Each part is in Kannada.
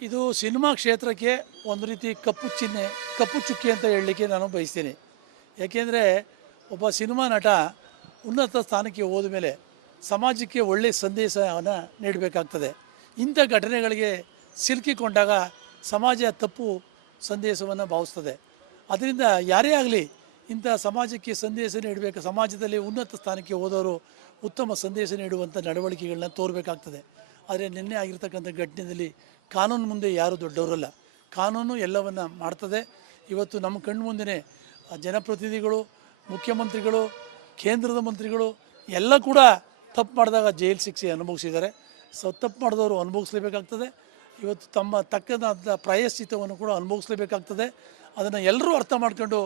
ಇದು ಸಿನಿಮಾ ಕ್ಷೇತ್ರಕ್ಕೆ ಒಂದು ರೀತಿ ಕಪ್ಪು ಚಿಹ್ನೆ, ಕಪ್ಪು ಚುಕ್ಕಿ ಅಂತ ಹೇಳಲಿಕ್ಕೆ ನಾನು ಬಯಸ್ತೀನಿ. ಯಾಕೆಂದರೆ ಒಬ್ಬ ಸಿನಿಮಾ ನಟ ಉನ್ನತ ಸ್ಥಾನಕ್ಕೆ ಹೋದ ಮೇಲೆ ಸಮಾಜಕ್ಕೆ ಒಳ್ಳೆಯ ಸಂದೇಶವನ್ನು ನೀಡಬೇಕಾಗ್ತದೆ. ಇಂಥ ಘಟನೆಗಳಿಗೆ ಸಿಲುಕಿಕೊಂಡಾಗ ಸಮಾಜ ತಪ್ಪು ಸಂದೇಶವನ್ನು ಭಾವಿಸ್ತದೆ. ಅದರಿಂದ ಯಾರೇ ಆಗಲಿ ಇಂಥ ಸಮಾಜಕ್ಕೆ ಸಂದೇಶ ನೀಡಬೇಕು, ಸಮಾಜದಲ್ಲಿ ಉನ್ನತ ಸ್ಥಾನಕ್ಕೆ ಹೋದವರು ಉತ್ತಮ ಸಂದೇಶ ನೀಡುವಂಥ ನಡವಳಿಕೆಗಳನ್ನ ತೋರಬೇಕಾಗ್ತದೆ. ಆದರೆ ನಿನ್ನೆ ಆಗಿರ್ತಕ್ಕಂಥ ಘಟನೆಯಲ್ಲಿ ಕಾನೂನು ಮುಂದೆ ಯಾರೂ ದೊಡ್ಡವರಲ್ಲ, ಕಾನೂನು ಎಲ್ಲವನ್ನು ಮಾಡ್ತದೆ. ಇವತ್ತು ನಮ್ಮ ಕಣ್ಣು ಮುಂದೆ ಜನಪ್ರತಿನಿಧಿಗಳು, ಮುಖ್ಯಮಂತ್ರಿಗಳು, ಕೇಂದ್ರದ ಮಂತ್ರಿಗಳು ಎಲ್ಲ ಕೂಡ ತಪ್ಪು ಮಾಡಿದಾಗ ಜೈಲು ಶಿಕ್ಷೆ ಅನುಭವಿಸಿದ್ದಾರೆ. ತಪ್ಪು ಮಾಡಿದವರು ಅನುಭವಿಸಲೇಬೇಕಾಗ್ತದೆ. ಇವತ್ತು ತಮ್ಮ ತಕ್ಕನಾದ ಪ್ರಾಯಶ್ಚಿತ್ತವನ್ನು ಕೂಡ ಅನುಭವಿಸಲೇಬೇಕಾಗ್ತದೆ. ಅದನ್ನು ಎಲ್ಲರೂ ಅರ್ಥ ಮಾಡ್ಕೊಂಡು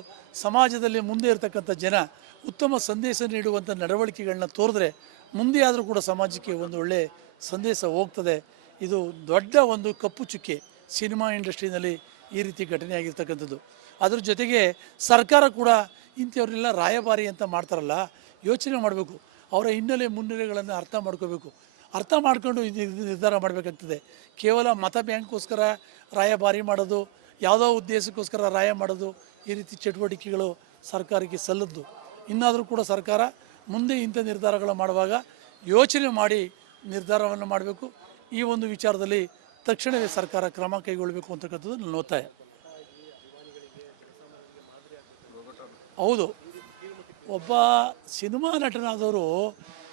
ಸಮಾಜದಲ್ಲಿ ಮುಂದೆ ಇರತಕ್ಕಂಥ ಜನ ಉತ್ತಮ ಸಂದೇಶ ನೀಡುವಂಥ ನಡವಳಿಕೆಗಳನ್ನ ತೋರಿದ್ರೆ ಮುಂದೆ ಆದರೂ ಕೂಡ ಸಮಾಜಕ್ಕೆ ಒಂದು ಒಳ್ಳೆಯ ಸಂದೇಶ ಹೋಗ್ತದೆ. ಇದು ದೊಡ್ಡ ಒಂದು ಕಪ್ಪು ಚುಕ್ಕೆ ಸಿನಿಮಾ ಇಂಡಸ್ಟ್ರಿನಲ್ಲಿ ಈ ರೀತಿ ಘಟನೆ ಆಗಿರ್ತಕ್ಕಂಥದ್ದು. ಅದ್ರ ಜೊತೆಗೆ ಸರ್ಕಾರ ಕೂಡ ಇಂಥವ್ರನ್ನೆಲ್ಲ ರಾಯಭಾರಿ ಅಂತ ಮಾಡ್ತಾರಲ್ಲ, ಯೋಚನೆ ಮಾಡಬೇಕು. ಅವರ ಹಿನ್ನೆಲೆ ಮುನ್ನೆಲೆಗಳನ್ನು ಅರ್ಥ ಮಾಡ್ಕೋಬೇಕು. ಅರ್ಥ ಮಾಡ್ಕೊಂಡು ನಿರ್ಧಾರ ಮಾಡಬೇಕಾಗ್ತದೆ. ಕೇವಲ ಮತ ಬ್ಯಾಂಕ್ಗೋಸ್ಕರ ರಾಯಭಾರಿ ಮಾಡೋದು, ಯಾವುದೋ ಉದ್ದೇಶಕ್ಕೋಸ್ಕರ ರಾಯ ಮಾಡೋದು, ಈ ರೀತಿ ಚಟುವಟಿಕೆಗಳು ಸರ್ಕಾರಕ್ಕೆ ಸಲ್ಲದ್ದು. ಇನ್ನಾದರೂ ಕೂಡ ಸರ್ಕಾರ ಮುಂದೆ ಇಂಥ ನಿರ್ಧಾರಗಳು ಮಾಡುವಾಗ ಯೋಚನೆ ಮಾಡಿ ನಿರ್ಧಾರವನ್ನು ಮಾಡಬೇಕು. ಈ ಒಂದು ವಿಚಾರದಲ್ಲಿ ತಕ್ಷಣವೇ ಸರ್ಕಾರ ಕ್ರಮ ಕೈಗೊಳ್ಳಬೇಕು ಅಂತಕ್ಕಂಥದ್ದು ನನ್ನ ಒತ್ತಾಯ. ಹೌದು, ಒಬ್ಬ ಸಿನಿಮಾ ನಟನಾದವರು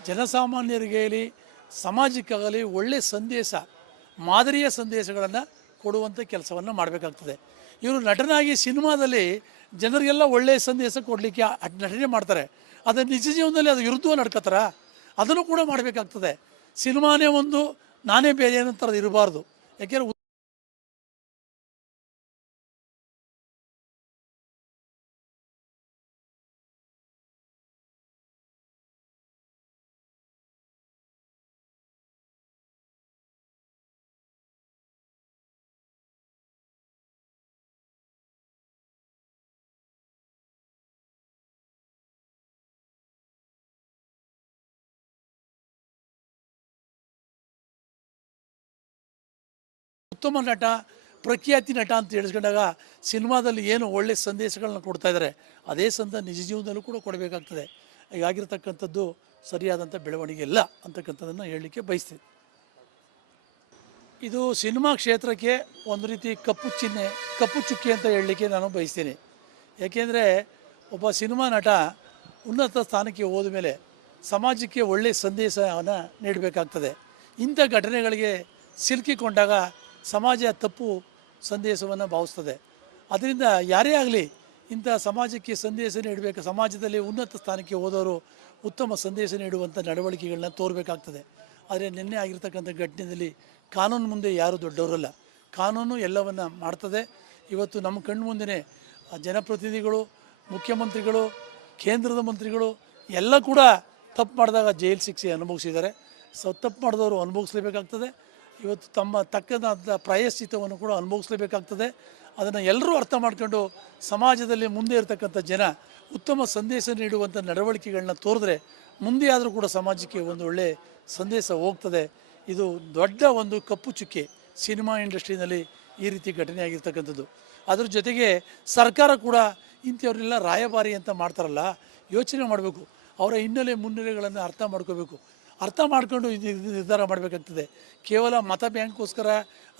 ಜನಸಾಮಾನ್ಯರಿಗೇಲಿ ಸಮಾಜಕ್ಕಾಗಲಿ ಒಳ್ಳೆಯ ಸಂದೇಶ, ಮಾದರಿಯ ಸಂದೇಶಗಳನ್ನು ಕೊಡುವಂಥ ಕೆಲಸವನ್ನು ಮಾಡಬೇಕಾಗ್ತದೆ. ಇವರು ನಟನಾಗಿ ಸಿನಿಮಾದಲ್ಲಿ ಜನರಿಗೆಲ್ಲ ಒಳ್ಳೆಯ ಸಂದೇಶ ಕೊಡಲಿಕ್ಕೆ ನಟನೆ ಮಾಡ್ತಾರೆ. ಆದರೆ ನಿಜ ಜೀವನದಲ್ಲಿ ಅದು ವಿರುದ್ಧವಾಗಿ ನಡ್ಕೋತಾರ, ಅದನ್ನು ಕೂಡ ಮಾಡಬೇಕಾಗ್ತದೆ. ಸಿನಿಮಾನೇ ಒಂದು, ನಾನೇ ಬೇರೆ ಅನ್ನೋದು ಇರಬಾರ್ದು. ಯಾಕೆಂದರೆ ಉತ್ತಮ ನಟ, ಪ್ರಖ್ಯಾತಿ ನಟ ಅಂತ ಹೇಳಿಸ್ಕೊಂಡಾಗ ಸಿನಿಮಾದಲ್ಲಿ ಏನು ಒಳ್ಳೆಯ ಸಂದೇಶಗಳನ್ನ ಕೊಡ್ತಾ ಇದ್ದಾರೆ, ಅದೇ ಸಂದ ನಿಜ ಜೀವನದಲ್ಲೂ ಕೂಡ ಕೊಡಬೇಕಾಗ್ತದೆ. ಹೀಗಾಗಿರ್ತಕ್ಕಂಥದ್ದು ಸರಿಯಾದಂಥ ಬೆಳವಣಿಗೆ ಇಲ್ಲ ಅಂತಕ್ಕಂಥದ್ದನ್ನು ಹೇಳಲಿಕ್ಕೆ ಬಯಸ್ತೀನಿ. ಇದು ಸಿನಿಮಾ ಕ್ಷೇತ್ರಕ್ಕೆ ಒಂದು ರೀತಿ ಕಪ್ಪು ಚಿಹ್ನೆ, ಕಪ್ಪು ಚುಕ್ಕಿ ಅಂತ ಹೇಳಲಿಕ್ಕೆ ನಾನು ಬಯಸ್ತೀನಿ. ಯಾಕೆಂದರೆ ಒಬ್ಬ ಸಿನಿಮಾ ನಟ ಉನ್ನತ ಸ್ಥಾನಕ್ಕೆ ಹೋದ ಮೇಲೆ ಸಮಾಜಕ್ಕೆ ಒಳ್ಳೆಯ ಸಂದೇಶವನ್ನು ನೀಡಬೇಕಾಗ್ತದೆ. ಇಂಥ ಘಟನೆಗಳಿಗೆ ಸಿಲುಕಿಕೊಂಡಾಗ ಸಮಾಜ ತಪ್ಪು ಸಂದೇಶವನ್ನು ಭಾವಿಸ್ತದೆ. ಅದರಿಂದ ಯಾರೇ ಆಗಲಿ ಇಂಥ ಸಮಾಜಕ್ಕೆ ಸಂದೇಶ ನೀಡಬೇಕು, ಸಮಾಜದಲ್ಲಿ ಉನ್ನತ ಸ್ಥಾನಕ್ಕೆ ಹೋದವರು ಉತ್ತಮ ಸಂದೇಶ ನೀಡುವಂಥ ನಡವಳಿಕೆಗಳನ್ನ ತೋರಬೇಕಾಗ್ತದೆ. ಆದರೆ ನಿನ್ನೆ ಆಗಿರ್ತಕ್ಕಂಥ ಘಟನೆಯಲ್ಲಿ ಕಾನೂನು ಮುಂದೆ ಯಾರೂ ದೊಡ್ಡವರಲ್ಲ, ಕಾನೂನು ಎಲ್ಲವನ್ನು ಮಾಡ್ತದೆ. ಇವತ್ತು ನಮ್ಮ ಕಣ್ಣು ಮುಂದೆ ಜನಪ್ರತಿನಿಧಿಗಳು, ಮುಖ್ಯಮಂತ್ರಿಗಳು, ಕೇಂದ್ರದ ಮಂತ್ರಿಗಳು ಎಲ್ಲ ಕೂಡ ತಪ್ಪು ಮಾಡಿದಾಗ ಜೈಲು ಶಿಕ್ಷೆ ಅನುಭವಿಸಿದ್ದಾರೆ. ತಪ್ಪು ಮಾಡಿದವರು ಅನುಭವಿಸಲೇಬೇಕಾಗ್ತದೆ. ಇವತ್ತು ತಮ್ಮ ತಕ್ಕನಾದ ಪ್ರಾಯಶ್ಚಿತ್ತವನ್ನು ಕೂಡ ಅನುಭವಿಸಲೇಬೇಕಾಗ್ತದೆ. ಅದನ್ನು ಎಲ್ಲರೂ ಅರ್ಥ ಮಾಡ್ಕೊಂಡು ಸಮಾಜದಲ್ಲಿ ಮುಂದೆ ಇರತಕ್ಕಂಥ ಜನ ಉತ್ತಮ ಸಂದೇಶ ನೀಡುವಂಥ ನಡವಳಿಕೆಗಳನ್ನ ತೋರಿದ್ರೆ ಮುಂದೆ ಆದರೂ ಕೂಡ ಸಮಾಜಕ್ಕೆ ಒಂದು ಒಳ್ಳೆಯ ಸಂದೇಶ ಹೋಗ್ತದೆ. ಇದು ದೊಡ್ಡ ಒಂದು ಕಪ್ಪು ಚುಕ್ಕೆ ಸಿನಿಮಾ ಇಂಡಸ್ಟ್ರಿನಲ್ಲಿ ಈ ರೀತಿ ಘಟನೆ ಆಗಿರ್ತಕ್ಕಂಥದ್ದು. ಅದ್ರ ಜೊತೆಗೆ ಸರ್ಕಾರ ಕೂಡ ಇಂಥವ್ರನ್ನೆಲ್ಲ ರಾಯಭಾರಿ ಅಂತ ಮಾಡ್ತಾರಲ್ಲ, ಯೋಚನೆ ಮಾಡಬೇಕು. ಅವರ ಹಿನ್ನೆಲೆ ಮುನ್ನೆಲೆಗಳನ್ನು ಅರ್ಥ ಮಾಡ್ಕೋಬೇಕು. ಅರ್ಥ ಮಾಡ್ಕೊಂಡು ನಿರ್ಧಾರ ಮಾಡಬೇಕಾಗ್ತದೆ. ಕೇವಲ ಮತ ಬ್ಯಾಂಕ್ಗೋಸ್ಕರ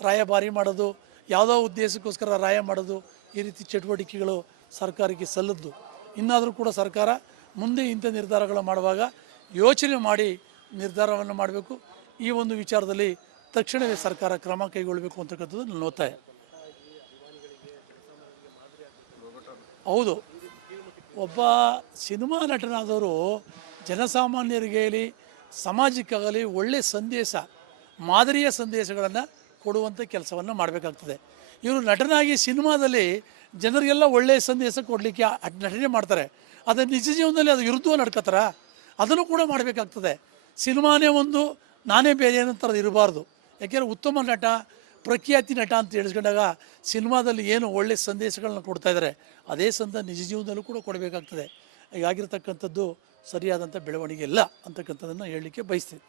ರಾಯಭಾರಿ ಮಾಡೋದು, ಯಾವುದೋ ಉದ್ದೇಶಕ್ಕೋಸ್ಕರ ರಾಯ ಮಾಡೋದು, ಈ ರೀತಿ ಚಟುವಟಿಕೆಗಳು ಸರ್ಕಾರಕ್ಕೆ ಸಲ್ಲದ್ದು. ಇನ್ನಾದರೂ ಕೂಡ ಸರ್ಕಾರ ಮುಂದೆ ಇಂಥ ನಿರ್ಧಾರಗಳು ಮಾಡುವಾಗ ಯೋಚನೆ ಮಾಡಿ ನಿರ್ಧಾರವನ್ನು ಮಾಡಬೇಕು. ಈ ಒಂದು ವಿಚಾರದಲ್ಲಿ ತಕ್ಷಣವೇ ಸರ್ಕಾರ ಕ್ರಮ ಕೈಗೊಳ್ಳಬೇಕು ಅಂತಕ್ಕಂಥದ್ದು ನನ್ನ ಒತ್ತಾಯ. ಹೌದು, ಒಬ್ಬ ಸಿನಿಮಾ ನಟನಾದವರು ಜನಸಾಮಾನ್ಯರಿಗೇಲಿ ಸಮಾಜಕ್ಕಾಗಲಿ ಒಳ್ಳೆಯ ಸಂದೇಶ, ಮಾದರಿಯ ಸಂದೇಶಗಳನ್ನು ಕೊಡುವಂಥ ಕೆಲಸವನ್ನು ಮಾಡಬೇಕಾಗ್ತದೆ. ಇವರು ನಟನಾಗಿ ಸಿನಿಮಾದಲ್ಲಿ ಜನರಿಗೆಲ್ಲ ಒಳ್ಳೆಯ ಸಂದೇಶ ಕೊಡಲಿಕ್ಕೆ ನಟನೆ ಮಾಡ್ತಾರೆ. ಆದರೆ ನಿಜ ಜೀವನದಲ್ಲಿ ಅದು ವಿರುದ್ಧವಾಗಿ ನಡ್ಕೋತಾರ, ಅದನ್ನು ಕೂಡ ಮಾಡಬೇಕಾಗ್ತದೆ. ಸಿನಿಮಾನೇ ಒಂದು, ನಾನೇ ಬೇರೆ ಅನ್ನೋದು ಇರಬಾರ್ದು. ಯಾಕೆಂದರೆ ಉತ್ತಮ ನಟ, ಪ್ರಖ್ಯಾತಿ ನಟ ಅಂತ ಹೇಳಿಸ್ಕೊಂಡಾಗ ಸಿನಿಮಾದಲ್ಲಿ ಏನು ಒಳ್ಳೆಯ ಸಂದೇಶಗಳನ್ನ ಕೊಡ್ತಾ ಇದ್ದಾರೆ, ಅದೇ ಸಂದ ನಿಜ ಜೀವನದಲ್ಲೂ ಕೂಡ ಕೊಡಬೇಕಾಗ್ತದೆ. ಹೀಗಾಗಿರ್ತಕ್ಕಂಥದ್ದು ಸರಿಯಾದಂಥ ಬೆಳವಣಿಗೆ ಇಲ್ಲ ಅಂತಕ್ಕಂಥದ್ದನ್ನು ಹೇಳಲಿಕ್ಕೆ ಬಯಸ್ತೀನಿ.